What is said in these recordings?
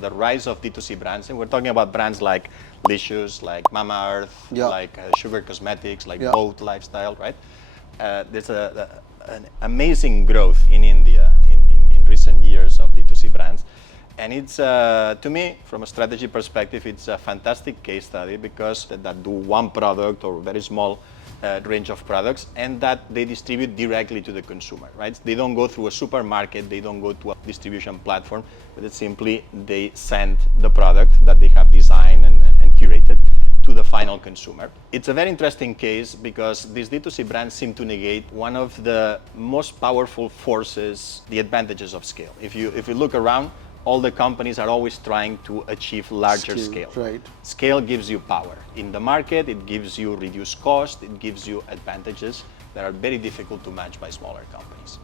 the rise of D2C brands, and we're talking about brands like Licious, like Mama Earth, like Sugar Cosmetics, like Boat Lifestyle, right? There's an amazing growth in India in recent years of D2C brands. And it's, to me, from a strategy perspective, it's a fantastic case study because that do one product or very small range of products and that they distribute directly to the consumer, right? They don't go through a supermarket, they don't go to a distribution platform, but it's simply they send the product that they have designed and curated to the final consumer. It's a very interesting case because these D2C brands seem to negate one of the most powerful forces, the advantages of scale. If you look around, all the companies are always trying to achieve larger scale. Right. Scale gives you power. In the market, it gives you reduced cost, it gives you advantages that are very difficult to match by smaller companies.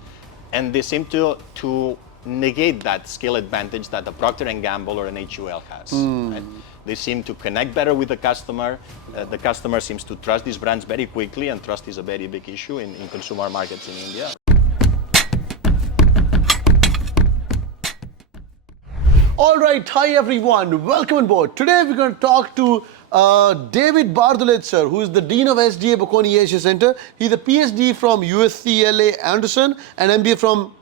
And they seem to negate that scale advantage that a Procter & Gamble or an HUL has. Right? They seem to connect better with the customer. The customer seems to trust these brands very quickly, and trust is a very big issue in consumer markets in India. All right, hi everyone, welcome on board. Today we're going to talk to David Bardolet, sir, who is the Dean of SDA Bocconi Asia Center. He's a PhD from UCLA Anderson and MBA from,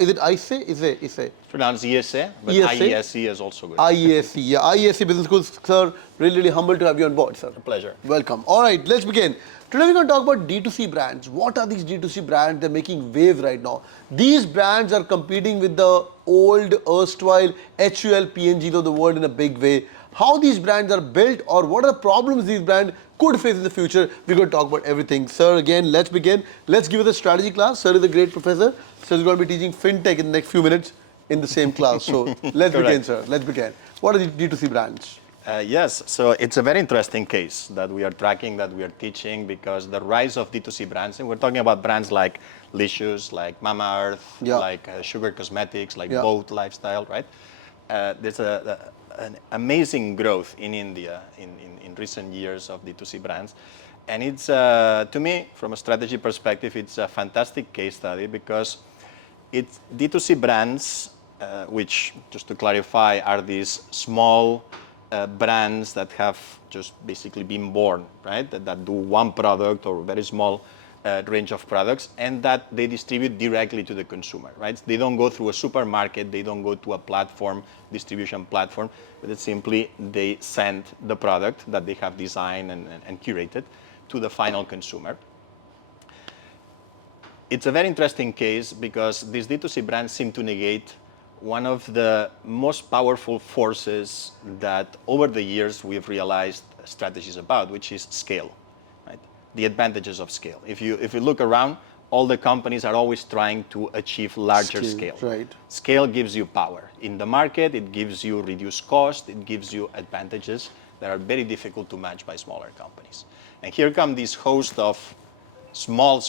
is it ISE? ISE. Pronounced ESA, but IESE is also good. IESE, yeah, IESE Business School, sir. Really humbled to have you on board, sir. A pleasure. Welcome. All right, let's begin. Today we're going to talk about D2C brands. What are these D2C brands? They're making waves right now. These brands are competing with the old, erstwhile HUL, P&Gs of the world in a big way. How these brands are built or what are the problems these brands could face in the future, we're going to talk about everything. Sir, again, let's begin. Let's give it a strategy class. Sir is a great professor. Sir is going to be teaching FinTech in the next few minutes in the same class. So let's begin, sir. Let's begin. What are these D2C brands? Yes, so it's a very interesting case that we are tracking, that we are teaching, because the rise of D2C brands, and we're talking about brands like Licious, like Mama Earth, like Sugar Cosmetics, like Boat Lifestyle, right? There's an amazing growth in India in recent years of D2C brands. And it's, to me, from a strategy perspective, it's a fantastic case study because it's D2C brands, which, just to clarify, are these small brands that have just basically been born, right? That do one product or very small range of products and that they distribute directly to the consumer, right? They don't go through a supermarket, they don't go to a platform, distribution platform, but it's simply they send the product that they have designed and curated to the final consumer. It's a very interesting case because these D2C brands seem to negate one of the most powerful forces that over the years we've realized strategies about, which is scale, right? The advantages of scale. If you look around, all the companies are always trying to achieve larger scale. Right. Scale gives you power. In the market, it gives you reduced cost, it gives you advantages that are very difficult to match by smaller companies. And here come this host of small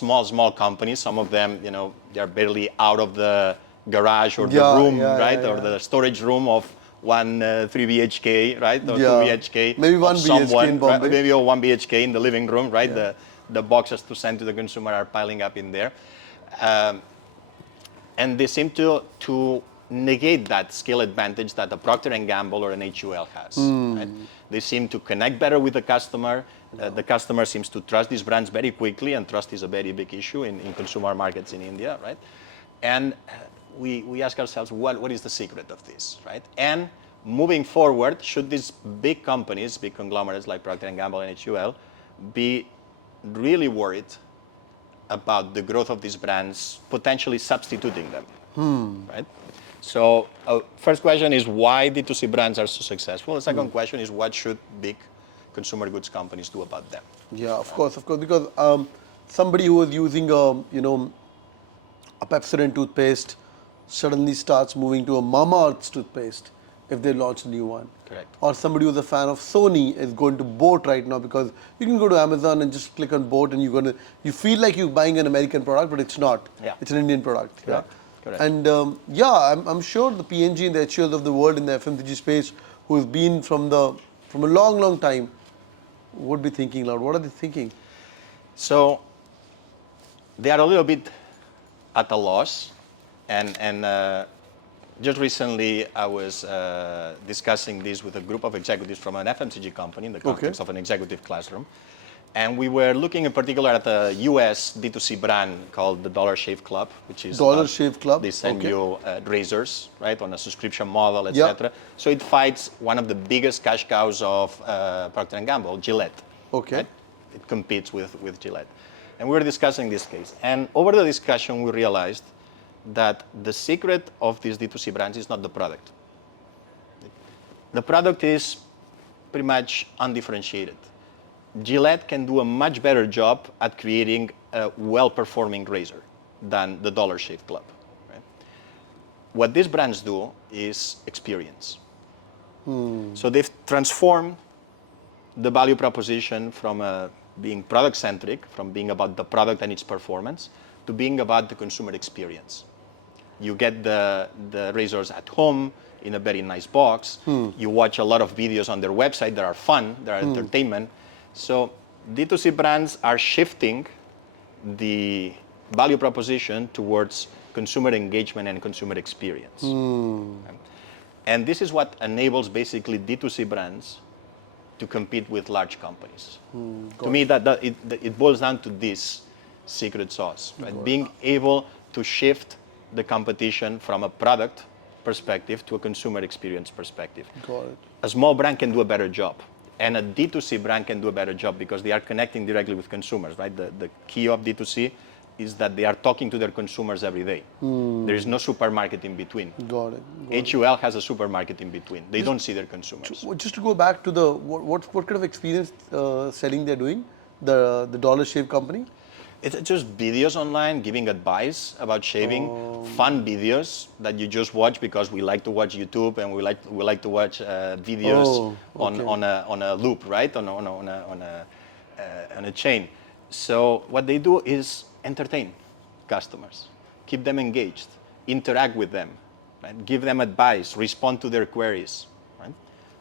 companies. Some of them, you know, they're barely out of the garage or the room, right? Or the storage room of one 3 BHK, right? Or 2 BHK. Maybe 1 BHK in Bombay. Right? Maybe 1 BHK in the living room, right? The boxes to send to the consumer are piling up in there. And they seem to negate that scale advantage that a Procter & Gamble or an HUL has. Right? They seem to connect better with the customer. The customer seems to trust these brands very quickly, and trust is a very big issue in consumer markets in India, right? And we ask ourselves, what is the secret of this, right? And moving forward, should these big companies, big conglomerates like Procter & Gamble and HUL, be really worried about the growth of these brands potentially substituting them, right? So first question is why D2C brands are so successful. The second question is what should big consumer goods companies do about them? Yeah, of course, because somebody who was using a Pepsodent toothpaste suddenly starts moving to a Mama Earth's toothpaste if they launch a new one. Correct. Or somebody who's a fan of Sony is going to Boat right now, because you can go to Amazon and just click on Boat and you feel like you're buying an American product, but it's not. Yeah. It's an Indian product. Correct. Yeah. Correct. And I'm sure the P&G and the HULs of the world in the FMCG space, who's been from a long time, would be thinking loud. What are they thinking? So they are a little bit at a loss, and just recently I was discussing this with a group of executives from an FMCG company in the context of an executive classroom. And we were looking in particular at a US D2C brand called the Dollar Shave Club, which is Dollar Shave Club. They send you razors, right, on a subscription model, etc. So it fights one of the biggest cash cows of Procter & Gamble, Gillette. Okay. Right? It competes with Gillette. And we were discussing this case. And over the discussion, we realized that the secret of these D2C brands is not the product. The product is pretty much undifferentiated. Gillette can do a much better job at creating a well-performing razor than the Dollar Shave Club. Right? What these brands do is experience. So they've transformed the value proposition from being product-centric, from being about the product and its performance, to being about the consumer experience. You get the razors at home in a very nice box. You watch a lot of videos on their website that are fun, that are entertainment. So D2C brands are shifting the value proposition towards consumer engagement and consumer experience. And this is what enables basically D2C brands to compete with large companies. To me, it boils down to this secret sauce, right? Being able to shift the competition from a product perspective to a consumer experience perspective. Got it. A small brand can do a better job, and a D2C brand can do a better job because they are connecting directly with consumers, right? The key of D2C is that they are talking to their consumers every day. There is no supermarket in between. Got it. HUL has a supermarket in between. They don't see their consumers. Just to go back to the what kind of experience selling they're doing, the Dollar Shave company? It's just videos online giving advice about shaving, fun videos that you just watch because we like to watch YouTube and we like to watch videos on a loop, right? On a chain. So what they do is entertain customers, keep them engaged, interact with them, right? Give them advice, respond to their queries, right?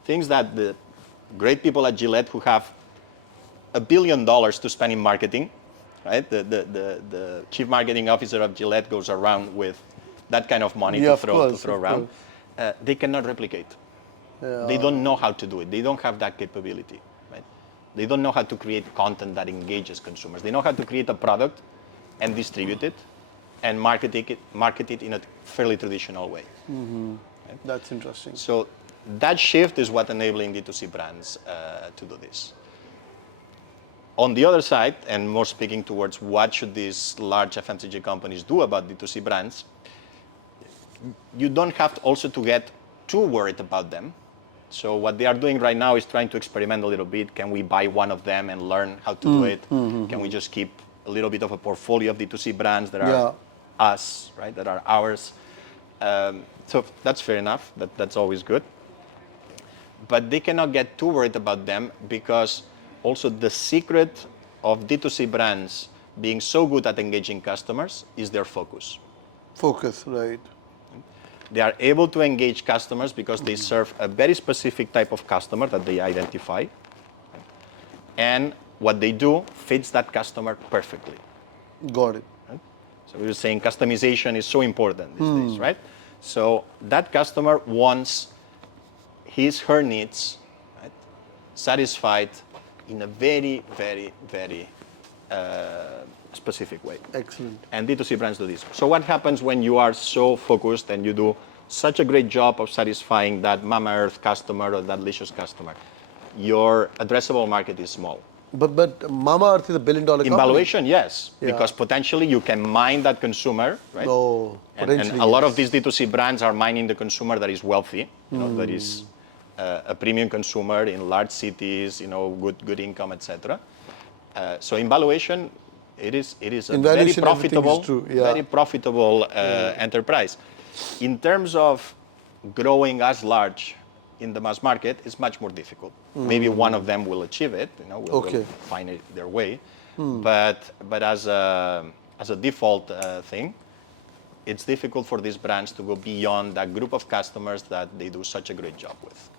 Things that the great people at Gillette who have $1 billion to spend in marketing, right? The chief marketing officer of Gillette goes around with that kind of money to throw around. They cannot replicate. They don't know how to do it. They don't have that capability, right? They don't know how to create content that engages consumers. They know how to create a product and distribute it and market it in a fairly traditional way. Right? That's interesting. So that shift is what enabling D2C brands to do this. On the other side, and more speaking towards what should these large FMCG companies do about D2C brands, you don't have to also to get too worried about them. So what they are doing right now is trying to experiment a little bit. Can we buy one of them and learn how to do it? Can we just keep a little bit of a portfolio of D2C brands that are us, right? That are ours. So that's fair enough. That's always good. But they cannot get too worried about them because also the secret of D2C brands being so good at engaging customers is their focus. Focus, right. They are able to engage customers because they serve a very specific type of customer that they identify. And what they do fits that customer perfectly. Got it. Right? So we were saying customization is so important these days, right? So that customer wants her needs, right, satisfied in a very, very, very specific way. Excellent. And D2C brands do this. So what happens when you are so focused and you do such a great job of satisfying that Mama Earth customer or that Licious customer? Your addressable market is small. But Mama Earth is $1 billion company. In valuation, yes, because potentially you can mine that consumer, right? And a lot of these D2C brands are mining the consumer that is wealthy, that is a premium consumer in large cities, good income, etc. So in valuation, it is a very profitable enterprise. In terms of growing as large in the mass market, it's much more difficult. Maybe one of them will achieve it, will find their way. But as a default thing, it's difficult for these brands to go beyond that group of customers that they do such a great job with.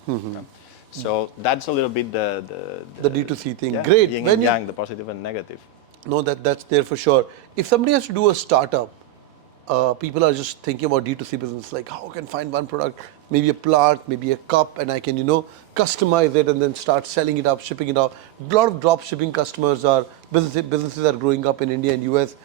So that's a little bit the D2C thing. Yeah, great. Yin and yang, the positive and negative. No, that's there for sure. If somebody has to do a startup, people are just thinking about D2C business, like how I can find one product, maybe a plant, maybe a cup, and I can, customize it and then start selling it up, shipping it out. A lot of drop shipping customers businesses are growing up in India and US.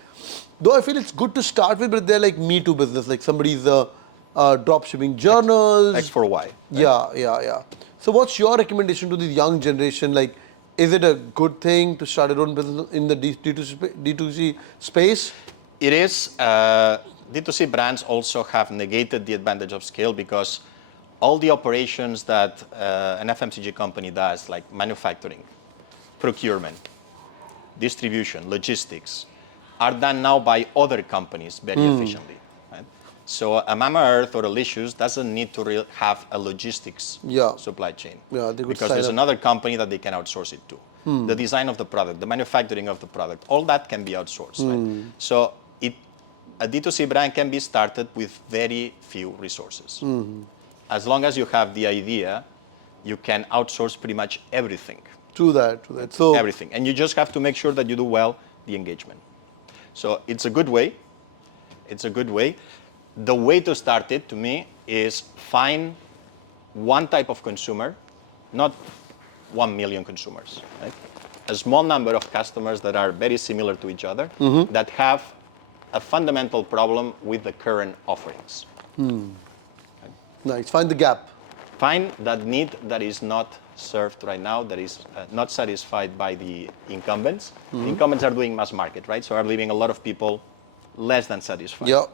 Though I feel it's good to start with, but they're like Me Too business, like somebody's drop shipping journals. X for Y. Right? Yeah. So what's your recommendation to the young generation? Like, is it a good thing to start your own business in the D2C space? It is. D2C brands also have negated the advantage of scale because all the operations that an FMCG company does, like manufacturing, procurement, distribution, logistics, are done now by other companies very efficiently. Right? So a Mama Earth or a Licious doesn't need to have a logistics supply chain because there's another company that they can outsource it to. The design of the product, the manufacturing of the product, all that can be outsourced. Right? So a D2C brand can be started with very few resources. As long as you have the idea, you can outsource pretty much everything. True that. So everything. And you just have to make sure that you do well the engagement. So it's a good way. The way to start it, to me, is find one type of consumer, not 1 million consumers. Right? A small number of customers that are very similar to each other, that have a fundamental problem with the current offerings. Okay? Nice. Find the gap. Find that need that is not served right now, that is not satisfied by the incumbents. The incumbents are doing mass market, right? So are leaving a lot of people less than satisfied. Yeah.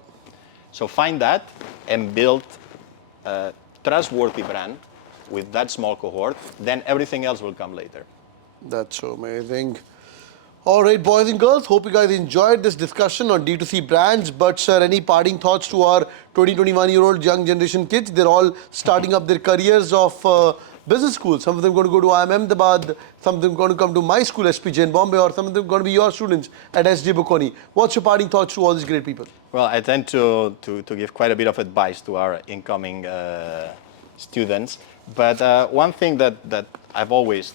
So find that and build a trustworthy brand with that small cohort, then everything else will come later. That's so amazing. All right, boys and girls, hope you guys enjoyed this discussion on D2C brands. But sir, any parting thoughts to our 20, 21-year-old young generation kids? They're all starting up their careers of business school. Some of them going to go to IIM Ahmedabad, some of them going to come to my school, SPJain Bombay, or some of them going to be your students at SDA Bocconi. What's your parting thoughts to all these great people? Well, I tend to give quite a bit of advice to our incoming students. But one thing that I've always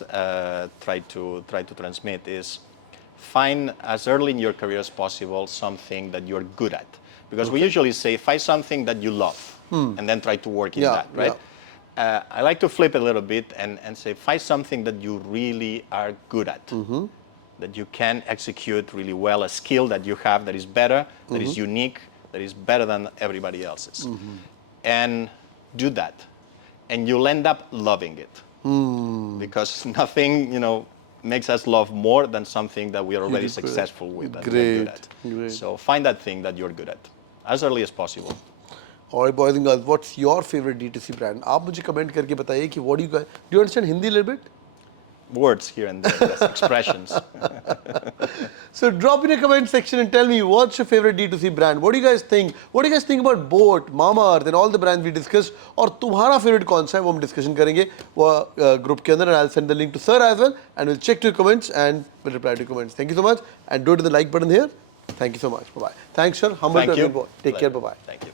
tried to transmit is find as early in your career as possible something that you're good at. Because we usually say, find something that you love and then try to work in that, right? I like to flip it a little bit and say, find something that you really are good at, that you can execute really well, a skill that you have that is better, that is unique, that is better than everybody else's. And do that. And you'll end up loving it. Because nothing, makes us love more than something that we are already successful with and good at. Great. So find that thing that you're good at as early as possible. All right, boys and girls, what's your favorite D2C brand? आप मुझे comment करके बताइए कि what do you understand Hindi a little bit? Words here and there, yes, expressions. So drop in a comment section and tell me what's your favorite D2C brand. What do you guys think? What do you guys think about Boat, Mama Earth and all the brands we discussed? और तुम्हारा favorite कौन सा है वो हम discussion करेंगे वो group के अंदर, and I'll send the link to sir as well, and we'll check your comments and we'll reply to your comments. Thank you so much, and do hit the like button here. Thank you so much. Bye bye. Thanks sir. Humble to everyone. Take care. Bye bye. Thank you.